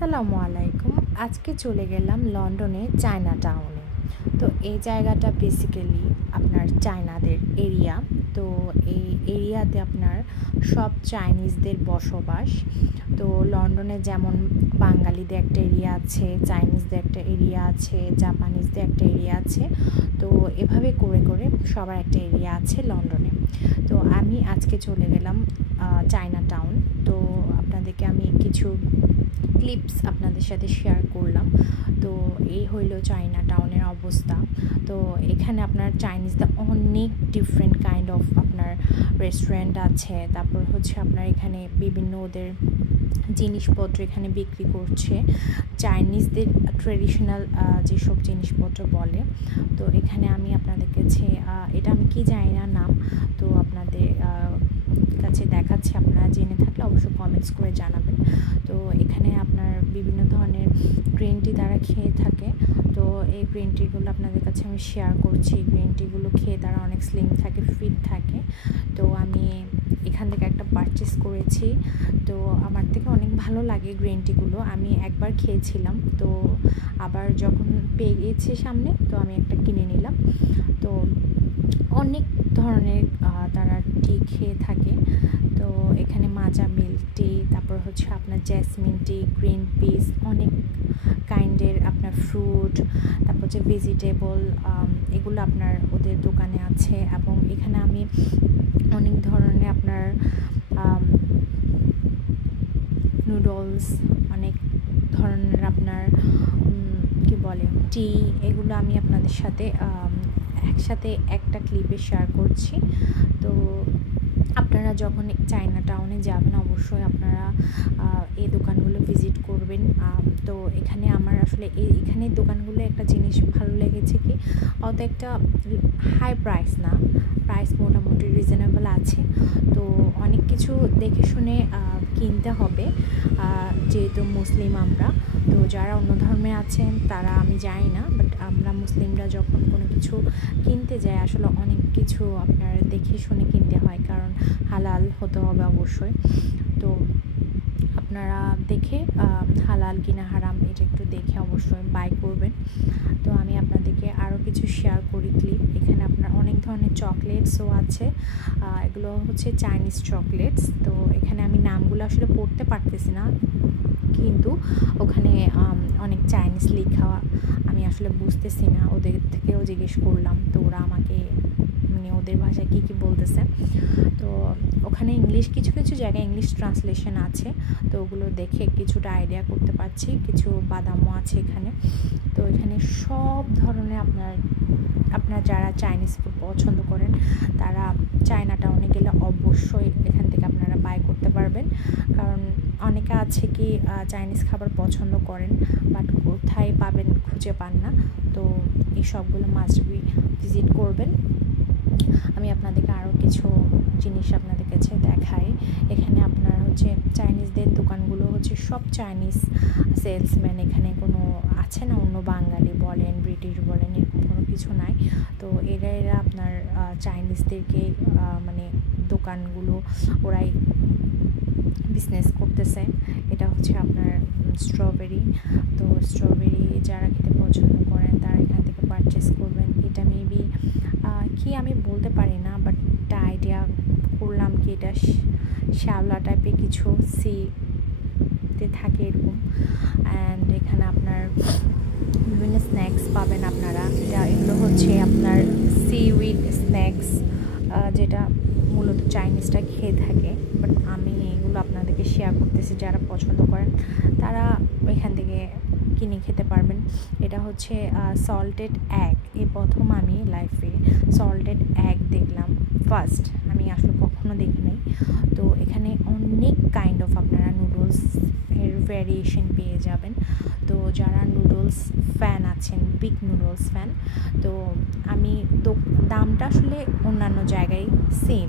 আসসালামু আলাইকুম। আজকে চলে গেলাম লন্ডনে চায়না টাউনে। তো এই জায়গাটা বেসিক্যালি আপনার চায়নাদের এরিয়া। তো এই এরিয়াতে আপনার সব চাইনিজদের বসবাস। তো লন্ডনে যেমন বাঙালিদের একটা এরিয়া আছে, চাইনিজদের একটা এরিয়া আছে, জাপানিজদের একটা এরিয়া আছে। তো এভাবে করে করে সবার একটা এরিয়া আছে লন্ডনে। তো আমি আজকে চলে গেলাম চায়না টাউন। তো আপনাদেরকে আমি কিছু ক্লিপস আপনাদের সাথে শেয়ার করলাম। তো এই হইল চায়না টাউনের অবস্থা। তো এখানে আপনার চাইনিজদের অনেক ডিফারেন্ট কাইন্ড অফ আপনার রেস্টুরেন্ট আছে। তারপর হচ্ছে আপনার এখানে বিভিন্ন ওদের জিনিসপত্র এখানে বিক্রি করছে, চাইনিজদের ট্রেডিশনাল যেসব জিনিসপত্র বলে। তো এখানে আমি আপনাদের কাছে এটা আমি কি জানি না নাম, তো আপনাদের কাছে দেখাচ্ছি, আপনারা জেনে থাকলে অবশ্যই কমেন্টস করে জানাবেন। তো এখানে আপনার বিভিন্ন ধরনের গ্রিন টি তারা খেয়ে থাকে। তো এই গ্রিন টিগুলো আপনাদের কাছে আমি শেয়ার করছি। গ্রিন টিগুলো খেয়ে তারা অনেক স্লিম থাকে, ফিট থাকে। তো আমি এখান থেকে একটা পারচেস করেছি। তো আমার থেকে অনেক ভালো লাগে গ্রিন টিগুলো। আমি একবার খেয়েছিলাম, তো আবার যখন পেয়ে গিয়েছি সামনে, তো আমি একটা কিনে নিলাম। তো অনেক ধরনের তারা টি খেয়ে থাকে। তো এখানে মাজা মিল্ক টি, তারপর হচ্ছে আপনার জেসমিন টি, গ্রিন পিস, অনেক কাইন্ডের আপনার ফ্রুট, তারপর হচ্ছে ভেজিটেবল, এগুলো আপনার ওদের দোকানে আছে। এবং এখানে আমি অনেক ধরনের আপনার নুডলস, অনেক ধরনের আপনার কি বলে টি, এগুলো আমি আপনাদের সাথে একসাথে একটা ক্লিপে শেয়ার করছি। তো আপনারা যখন চায়না টাউনে যাবেন অবশ্যই আপনারা এই দোকানগুলো ভিজিট করবেন। তো এখানে আমার আসলে এখানে দোকানগুলো একটা জিনিস ভালো লেগেছে কি, অত একটা হাই প্রাইস না, প্রাইস মোটামুটি রিজনেবল আছে। তো অনেক কিছু দেখে শুনে কিনতে হবে, যেহেতু মুসলিম আমরা। তো যারা অন্য ধর্মে আছেন তারা আমি জানি না, বাট আমরা মুসলিমরা যখন কোনো কিছু কিনতে যাই আসলে অনেক কিছু আপনার দেখে শুনে কিনতে হয়, কারণ হালাল হতে হবে অবশ্যই। তো আপনারা দেখে হালাল কিনা হারাম এটা একটু দেখে অবশ্যই বাই করবেন। তো আমি আপনাদেরকে আরও কিছু শেয়ার করি ক্লিপ। এখানে আপনার অনেক ধরনের চকলেটসও আছে। এগুলো হচ্ছে চাইনিজ চকলেটস। তো এখানে আমি নামগুলো আসলে পড়তে পারতেছি না, কিন্তু ওখানে অনেক চাইনিজ লেখা, আমি আসলে বুঝতেছি না। ওদের থেকেও জিজ্ঞেস করলাম, তো ওরা আমাকে মানে ওদের ভাষায় কী বলতেছে। তো ওখানে ইংলিশ, কিছু কিছু জায়গায় ইংলিশ ট্রান্সলেশন আছে। তো ওগুলো দেখে কিছুটা আইডিয়া করতে পারছি। কিছু বাদামও আছে এখানে। তো এখানে সব ধরনের আপনার যারা চাইনিজ ফুড পছন্দ করেন তারা চায়না টাউনে গেলে অবশ্যই এখান থেকে আপনারা বাই করতে পারবেন। কারণ অনেকে আছে কি চাইনিজ খাবার পছন্দ করেন, বাট কোথায় পাবেন খুঁজে পান না। তো এই সবগুলো মাস্ট বি ভিজিট করবেন। আমি আপনাদেরকে আরও কিছু জিনিস আপনাদের কাছে দেখাই। এখানে আপনার হচ্ছে চাইনিজদের দোকানগুলো হচ্ছে সব চাইনিজ সেলসম্যান, এখানে কোনো আছে না অন্য বাঙালি বলেন, ব্রিটিশ বলেন, এরকম কোনো কিছু নাই। তো এরা আপনার চাইনিজদেরকে মানে দোকানগুলো ওরাই বিজনেস করতেছে। এটা হচ্ছে আপনার স্ট্রবেরি। তো স্ট্রবেরি যারা খেতে পছন্দ করেন তারা এখান থেকে পারচেস করবেন। এটা মেবি কি আমি বলতে পারি না, বাট একটা আইডিয়া করলাম কি এটা শ্যাওলা টাইপের কিছু সিতে থাকে এরকম। অ্যান্ড এখানে আপনার বিভিন্ন স্ন্যাক্স পাবেন আপনারা। এগুলো হচ্ছে আপনার সিউইড স্ন্যাক্স, যেটা মূলত চাইনিজটা খেয়ে থাকে। বাট আমি এগুলো আপনাদেরকে শেয়ার করতেছি, যারা পছন্দ করেন তারা এখান থেকে কিনে খেতে পারবেন। এটা হচ্ছে সল্টেড এগ। এই প্রথম আমি লাইফে সল্টেড এগ দেখলাম, ফার্স্ট, আমি আসলে কখনো দেখি নাই। তো এখানে অনেক কাইন্ড অফ আপনারা নুডলস এর ভ্যারিয়েশন পেয়ে যাবেন। তো যারা নুডলস ফ্যান আছেন, বিগ নুডলস ফ্যান, তো আমি তো দামটা আসলে অন্যান্য জায়গায় সেম,